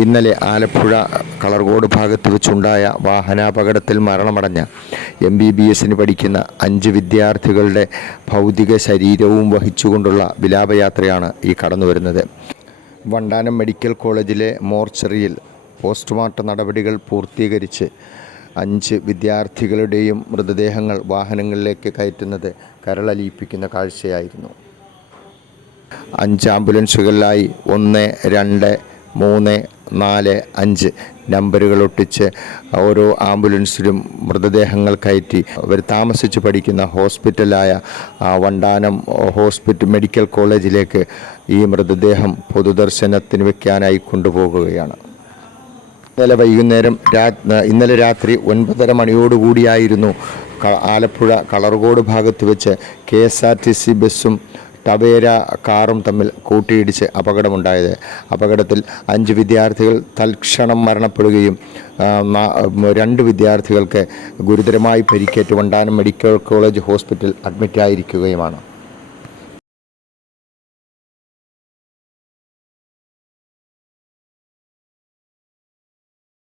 ഇന്നലെ ആലപ്പുഴ കളർകോട് ഭാഗത്ത് വെച്ചുണ്ടായ വാഹനാപകടത്തിൽ മരണമടഞ്ഞ MBBS പഠിക്കുന്ന 5 വിദ്യാർത്ഥികളുടെ ഭൗതിക ശരീരവും വഹിച്ചുകൊണ്ടുള്ള വിലാപയാത്രയാണ് ഈ കടന്നു വരുന്നത്. വണ്ടാനം മെഡിക്കൽ കോളേജിലെ മോർച്ചറിയിൽ പോസ്റ്റ്മോർട്ടം നടപടികൾ പൂർത്തീകരിച്ച് 5 വിദ്യാർത്ഥികളുടെയും മൃതദേഹങ്ങൾ വാഹനങ്ങളിലേക്ക് കയറ്റുന്നത് കരളലിയിപ്പിക്കുന്ന കാഴ്ചയായിരുന്നു. 5 ആംബുലൻസുകളിലായി 1, 2, 3, 4, 5 നമ്പറുകൾ ഒട്ടിച്ച് ഓരോ ആംബുലൻസിലും മൃതദേഹങ്ങൾ കയറ്റി അവർ താമസിച്ച് പഠിക്കുന്ന ഹോസ്പിറ്റലായ വണ്ടാനം മെഡിക്കൽ കോളേജിലേക്ക് ഈ മൃതദേഹം പൊതുദർശനത്തിന് വയ്ക്കാനായി കൊണ്ടുപോകുകയാണ്. ഇന്നലെ രാത്രി 9:30 മണിയോടുകൂടിയായിരുന്നു ആലപ്പുഴ കളർകോട് ഭാഗത്ത് വെച്ച് KSRTC ബസ്സും ടവേര കാറും തമ്മിൽ കൂട്ടിയിടിച്ച് അപകടമുണ്ടായത്. അപകടത്തിൽ 5 വിദ്യാർത്ഥികൾ തൽക്ഷണം മരണപ്പെടുകയും 2 വിദ്യാർത്ഥികൾക്ക് ഗുരുതരമായി പരിക്കേറ്റ് വണ്ടാനം മെഡിക്കൽ കോളേജ് ഹോസ്പിറ്റൽ അഡ്മിറ്റായിരിക്കുകയുമാണ്.